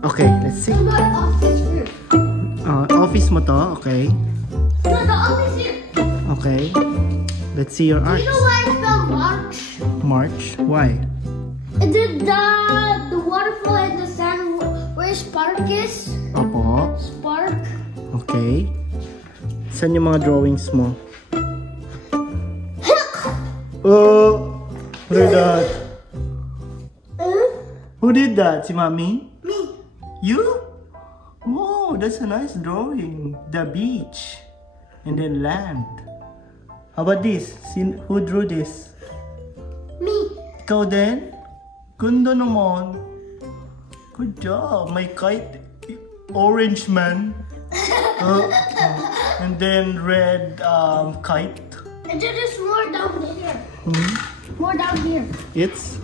Okay, let's see. My office here. Office mo to? Okay. No, the office here. Okay. Let's see your arts. You know why I spelled March? March? Why? The waterfall and the sand where Spark is. Opo. Spark. Okay. Saan yung mga drawings mo? Oh! Who did that? Who did that? Si Mommy? Me. You? Oh, that's a nice drawing. The beach. And then land. How about this? Who drew this? Me. Ikaw din? Ganda naman. Good job. My kite. Orange man. And then red kite. And then there's more down here. Hmm? More down here. It's?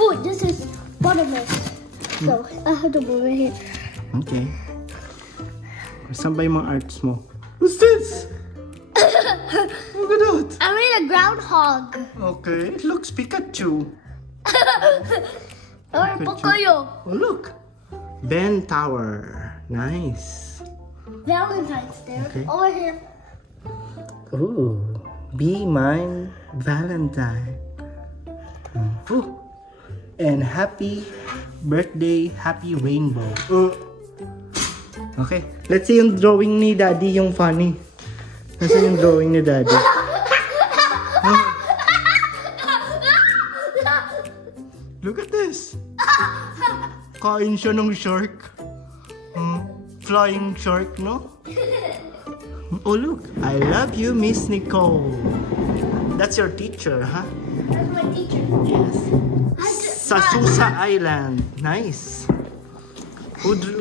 Oh, this is bottomless. So, I have to move it here. Okay. Saan ba yung mga arts mo? What's this? Look at that. I made a groundhog. Okay, it looks Pikachu. Or Pocoyo. Oh, look. Ben Tower. Nice. Valentine's Day. Okay. Over here. Ooh. Be mine Valentine. Ooh. And happy birthday, happy rainbow. Okay. Let's see yung drawing ni Daddy, yung funny. Nasaan yung drawing ni Daddy? Look at this. Kain siya ng shark. Flying shark, no? Oh, look. I love you, Miss Nicole. That's your teacher, huh? That's my teacher. Yes. Sa Susa Island. Nice.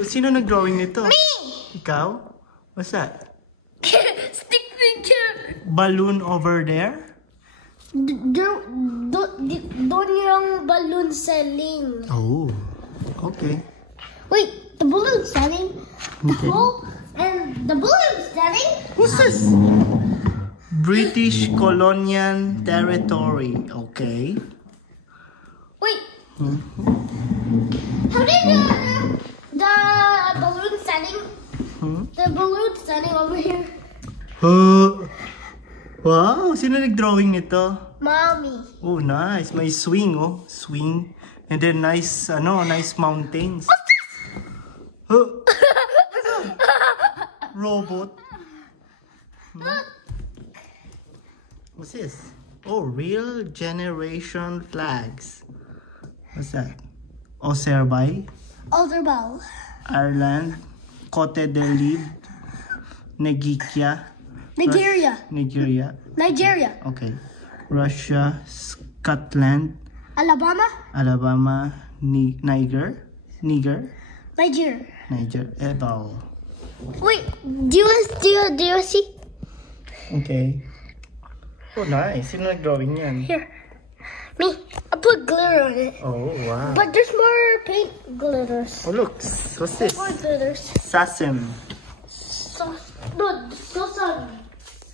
Sino nag-drawing nito? Me! Ikaw? What's that? Stick figure. Balloon over there? Doon yung balloon selling. Oh. Okay. Wait, the balloon selling? The Okay. hole and the balloon selling? What's this? British colonial territory. Okay. Wait. How did the balloon selling? The balloon selling over here? Wow, sino nag-drawing nito? Mommy. Oh, nice. May swing, oh. Swing. And then nice, nice mountains. Robot. What's this? Oh, real generation flags. What's that? Auserbay, Otherball. Ireland, Cote d'Ivoire, Negikia, Nigeria. Nigeria. Nigeria. Okay. Russia, Scotland, Alabama. Niger, Nigeria. Ebal. Wait, do you see? Okay. Oh, nice. Sino nag-drawing yan? Here. Me. I put glitter on it. Oh, wow. But there's more paint glitters. Oh, look. What's this? More glitters. Sasem. Sasami.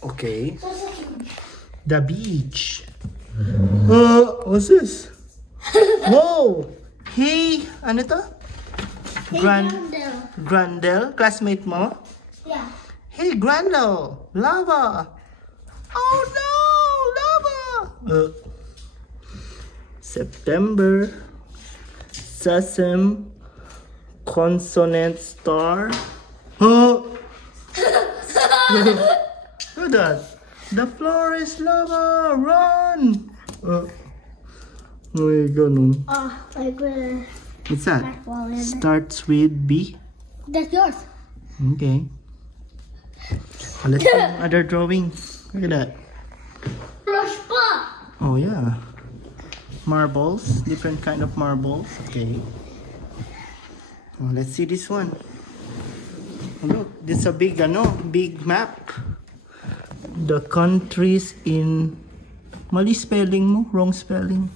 Okay. Sasami. The beach. What's this? Whoa! Hey, ano to? Hey, Grandel. Grandel, classmate mo? Yeah. Hey, Grandel, lava. Oh no, lava. September. Sasem. Consonant star. Oh! Look at that. The floor is lava. Run! May ganun. My glitter. What's that? Well, Starts with B. that's yours. Okay. Let's do other drawings. Look at that. Rush pa. Oh yeah. Marbles. Different kind of marbles. Okay. Oh, let's see this one. Oh, look, this is a big map. The countries in mali spelling mo, wrong spelling.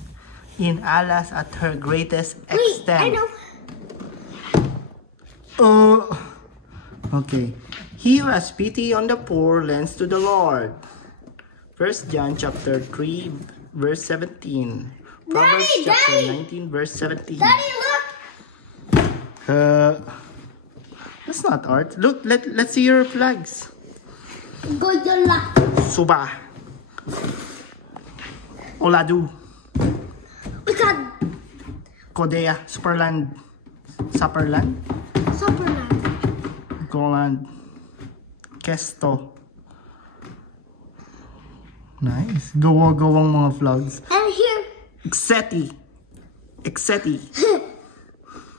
In Alas at her greatest extent. I know. Okay. He who has pity on the poor lends to the Lord. 1 John chapter 3 verse 17. Proverbs chapter 19 verse 17. Daddy, look. That's not art. Look, let's see your flags. Good luck. Suba. Oladu. What's that? Kodea. Superland. Superland. Superland. Goland. Kesto. Nice. Gawa-gawang mga flags. And here. Exeti. Exeti.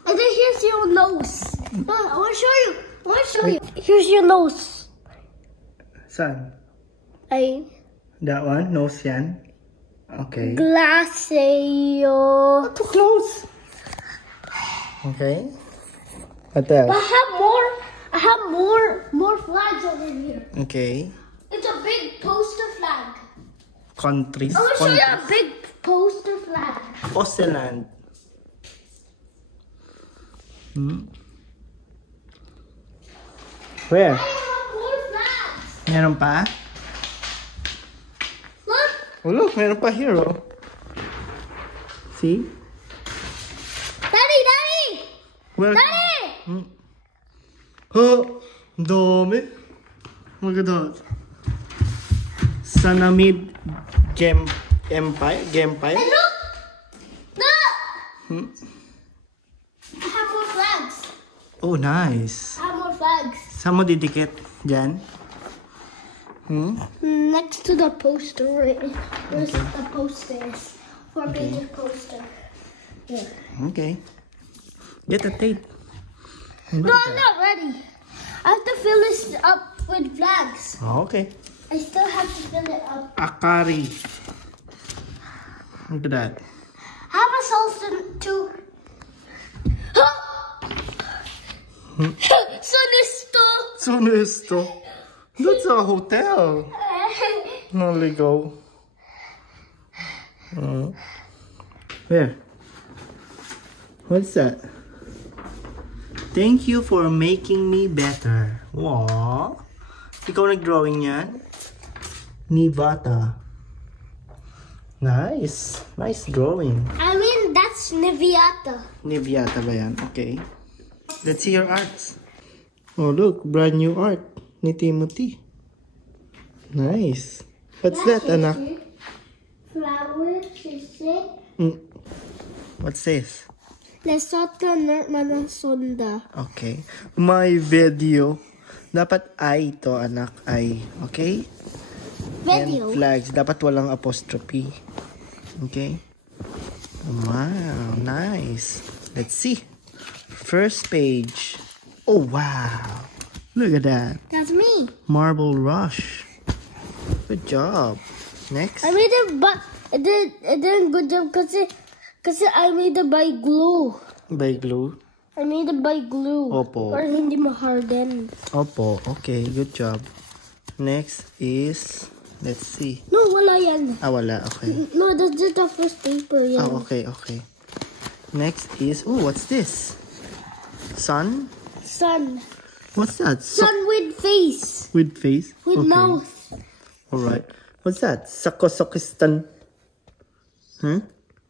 And then here's your nose. I want to show you. I want to show you. Here's your nose. Saan? Ay. That one? Nose yan? Okay. Glaseo. Too close. Okay. What else? But I have more flags over here. Okay. It's a big poster flag. Countries. I want to show you a big poster flag. Oceland. Where? I have more flags. Meron pa? Look. Oh look, meron pa here oh. See? Daddy. Where? Daddy. Oh, dami. Look at that. Sanamid Empire. And look. Look. I have more flags. Oh, nice. I have more flags. Saan mo didikit? Diyan? Next to the poster. Where's the posters? 4-page poster. Here. Okay. Get a tape. No, I'm not ready. I have to fill this up with flags. Oh, okay. I still have to fill it up. Akari. Look at that. I have a salsa too. Sonisto. Sonisto. That's a hotel. Naligaw. Where? What's that? Thank you for making me better. Aww. Ikaw nag-drawing yan? Nivata. Nice. Nice drawing. I mean, that's Niviata. Niviata ba yan? Okay. Let's see your arts. Oh, look. Brand new art ni Timothy. Nice. What's that, anak? Flowers, sisig. What's this? Lesotho Manasonda. Okay. My video. Dapat I to, anak. I. Okay? Video. And flags. Dapat walang apostrophe. Okay? Wow. Nice. Let's see. First page. Oh, wow. Look at that. That's me. Marble Rush. Good job. Next. I made it, but it did good job because I made it by glue. By glue. I made it by glue. Opo. Or hindi ma-harden. Opo. Okay. Good job. Next is, let's see. No, wala yan. Ah, wala. Okay. No, that's just the first paper yan. Oh, okay. Okay. Next is, oh, what's this? Sun? Sun. What's that? Sun with face. With face? With Okay. mouth. Alright. What's that? Sakosakistan. Huh?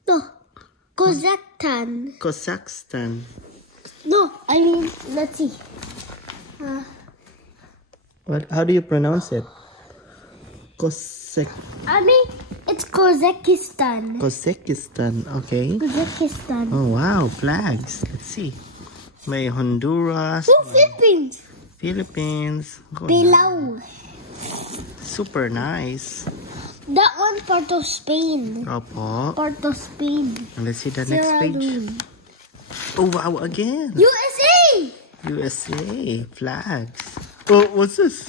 No. Kazakhstan. Kazakhstan. No, I mean, let's see. What? How do you pronounce it? I mean, it's Kazakhstan. Kazakhstan. Okay. Kazakhstan. Oh, wow. Flags. Let's see. May Honduras. Oh, Philippines. Philippines. Oh, Below. super nice. That one part of Spain. Opo. Part of Spain. Let's see the next Sierra page. Leone. Oh, wow. Again. USA! USA. Flags. Oh, what's this?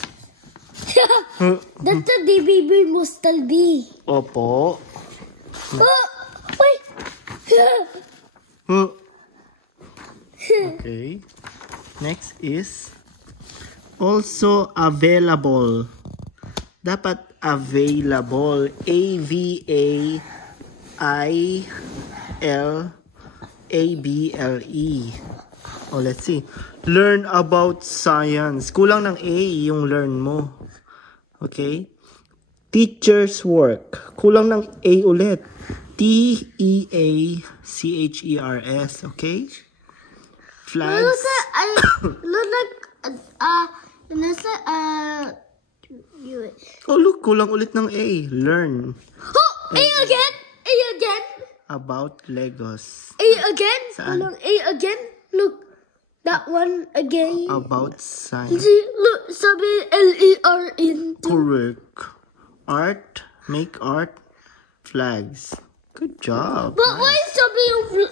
That's the DBB Mustal B. Opo. Oh, wait. Oh. Okay. Next is also available. Dapat available. A-V-A-I-L-A-B-L-E. Oh, let's see. Learn about science. Kulang ng A yung learn mo. Okay? Teacher's work. Kulang ng A ulit. T-E-A-C-H-E-R-S. Okay? flags. Oh, look, kulang ulit ng A. Learn Oh, A again. A again. about Legos. A again. Saan? Hold on, A again. Look, that one again. About science. See, look, sabi L-E-R in. Correct. Art. Make art. Flags. Good job. But why sabi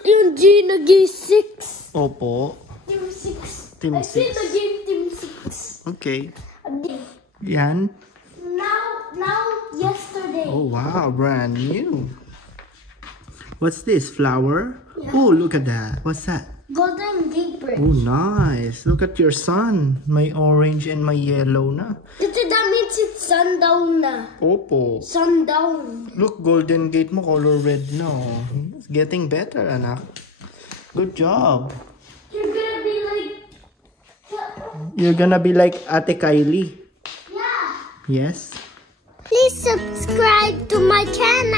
yung G naging 6? Opo. Team 6. Team I see 6. the game Team 6. Okay. Again. Yan. Now, yesterday. Oh, wow. Brand new. What's this? Flower? Yeah. Oh, look at that. What's that? Golden Gate Bridge. Oh, nice. Look at your sun. May orange and may yellow na. That means it's sundown na. Opo. Sundown. Look, Golden Gate mo color red na. Oh. It's getting better, anak. Good job. You're gonna be like... You're gonna be like Ate Kylie. Yeah. Yes? Please subscribe to my channel.